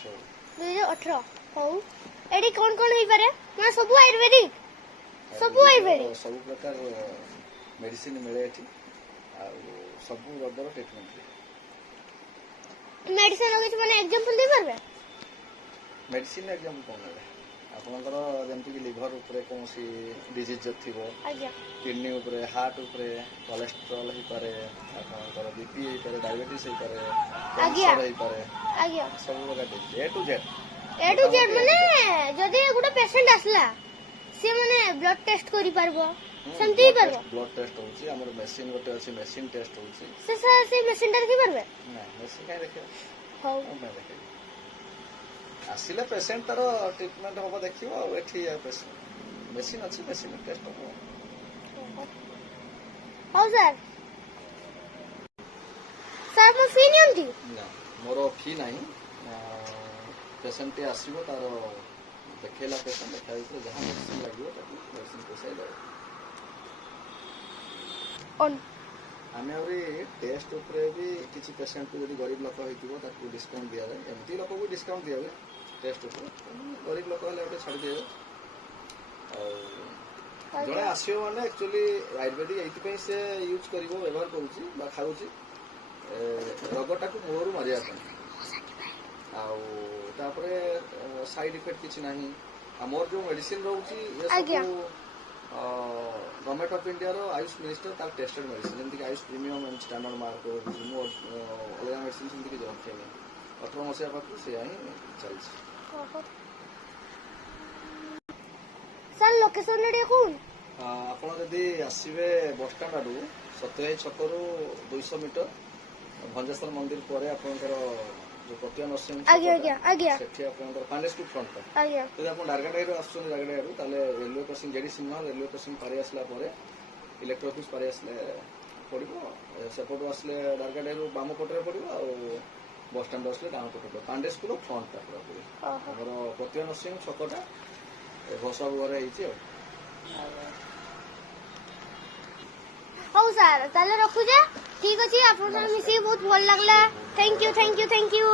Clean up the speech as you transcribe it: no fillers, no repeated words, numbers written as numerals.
2018 ହଉ ଏଠି କଣ କଣ ହେଇପାରେ ମାନେ ସବୁ ଆୟୁର୍ବେଦିକ ସବୁ ଆୟୁର୍ବେଦିକ ସବୁ ପ୍ରକାର ମେଡିସିନ ମିଳେ ଏଠି ଆଉ ସବୁ ରୋଗର ଟ୍ରିଟମେଣ୍ଟ ମେଡିସିନ କିଛି ମାନେ ଏକ୍ସାମ୍ପଲ ଦେଇପାରିବେ ମେଡିସିନ ଏକ୍ସାମ୍ପଲ କଣ ନେବେ ଆପଣଙ୍କର ଯେମିତିକି ଲିଭର ଉପରେ କୌଣସି ଡିଜିଜ୍ ଥିବ କିଡନୀ ଉପରେ ହାର୍ଟ ଉପରେ କୋଲେଷ୍ଟ୍ରଲ ହେଇପାରେ ଆପଣଙ୍କର ବିପି ହେଇପାରେ ଡାଇବେଟିସ୍ ହେଇପାରେ କ୍ୟାନ୍ସର ହେଇପାରେ ସବୁ ପ୍ରକାର ଡିଜିଜ୍ ଏ ଟୁ ଜେଡ୍ ମାନେ ଯଦି ଗୋଟେ ପେସେଣ୍ଟ ଆସିଲା ସେ ମାନେ ବ୍ଲଡ ଟେଷ୍ଟ କରିପାରିବ ସେମିତି ହେଇପାରିବ ବ୍ଲଡ ଟେଷ୍ଟ ହଉଛି ଆମର ମେସିନ ଗୋଟେ ଅଛି ମେସିନ ଟେଷ୍ଟ ହଉଛି ସେ ମେସିନଟା ଦେଖିପାରିବେ ନା ମେସିନ କାହିଁ ଦେଖିବେ ହଉ ଦେଖିବେ ଆସିଲେ ପେସେଣ୍ଟ ତାର ଟ୍ରିଟମେଣ୍ଟ ହବ ଦେଖିବ ଆଉ ଏଠି ମେସିନ ଅଛି ମେସିନ ଟେଷ୍ଟ ହବ ହଉ ସାର୍ ମୋ ଫି ନିଅନ୍ତି ନା ମୋର ଫି ନାହିଁ ପେସେଣ୍ଟଟି ଆସିବ ତାର ଦେଖେଇଲା ପେସେଣ୍ଟ ଦେଖା ଭିତରେ ଯାହା ମେଡିସିନ ଲାଗିବ ତାକୁ ମେଡିସିନ ପଇସା ଦେବ ଆମେ ଆହୁରି ଟେଷ୍ଟ ଉପରେ ବି କିଛି ପେସେଣ୍ଟକୁ ଯଦି ଗରିବ ଲୋକ ହେଇଥିବ ତାକୁ ଡିସକାଉଣ୍ଟ ଦିଆଯାଏ ଏମିତି ଲୋକକୁ ଡିସକାଉଣ୍ଟ ଦିଆହୁଏ ଟେଷ୍ଟ ଉପରେ ଗରିବ ଲୋକ ହେଲେ ଗୋଟେ ଛାଡ଼ି ଦିଆଯାଏ ଆଉ ଜଣେ ଆସିବ ମାନେ ଆକ୍ଚୁଆଲି ଆୟୁର୍ବେଦିକ ଏଇଥିପାଇଁ ସେ ୟୁଜ୍ କରିବ ବ୍ୟବହାର କରୁଛି ବା ଖାଉଛି ରୋଗଟାକୁ ମୂଳରୁ ମାରିବା ପାଇଁ ଆଉ ତାପରେ ସାଇଡ୍ ଇଫେକ୍ଟ କିଛି ନାହିଁ ଆମର ଯେଉଁ ମେଡିସିନ ରହୁଛି ଏ ସବୁ ଗଭର୍ଣ୍ଣମେଣ୍ଟ ଅଫ୍ ଇଣ୍ଡିଆର ଆୟୁଷ ମିନିଷ୍ଟର ତାର ଟେଷ୍ଟେଡ୍ ମେଡିସିନ ଯେମିତିକି Ayush premium and standard mark ରହୁଛି ମୁଁ ଅଲଗା ମେଡିସିନ ସେମିତି କିଛି ରଖେନି 18 ମସିହା ପାଖରୁ ସେୟା ହିଁ ଚାଲିଛି ସାର୍ ଲୋକେସନ ଟିକେ କୁହନ୍ତୁ ଆପଣ ଯଦି ଆସିବେ ବସଷ୍ଟାଣ୍ଡ ଆଡୁ ସତ୍ୟଭାଇ ଛକରୁ 200 ମିଟର ଭଞ୍ଜେଶ୍ୱର ମନ୍ଦିର ପରେ ଆପଣଙ୍କର ଯୋଉ ପ୍ରତିଭା ନର୍ସିଂ ସେଠି ଆପଣଙ୍କର ପାଣ୍ଡେସ୍କୁଲ ଫ୍ରଣ୍ଟଟା ଯଦି ଆପଣ ଡାରଗାଡାଇରୁ ଆସୁଛନ୍ତି ଡାରଗାଡାଇରୁ ତାହେଲେ ରେଲୱେ କ୍ରସିଂ ଜେଡି ସିଂହ ରେଲୱେ କ୍ରସିଂ ପାରି ଆସିଲା ପରେ ଇଲେକ୍ଟ୍ରି ଅଫିସ ପାରି ଆସିଲେ ପଡ଼ିବ ସେପଟୁ ଆସିଲେ ଡାରଗାଡାଇରୁ ବାମ ପଟରେ ପଡ଼ିବ ଆଉ ବସଷ୍ଟାଣ୍ଡ ଆସିଲେ ଡାହାଣ ପଟରେ ପଡ଼ିବ ପାଣ୍ଡେସ୍କୁଲ ଫ୍ରଣ୍ଟଟା ପୁରା ପଡ଼ିବ ଆମର ପ୍ରତିଭା ନର୍ସିଂ ଛକଟା ଘୋଷାବୁ ଘରେ ହେଇଛି ଆଉ ହଉ ସାର୍ ତାହେଲେ ରଖୁଛେ ଠିକ ଅଛି ଆପଣଙ୍କ ସାଙ୍ଗେ ମିଶିକି ବହୁତ ଭଲ ଲାଗିଲା ଥ୍ୟାଙ୍କ ୟୁ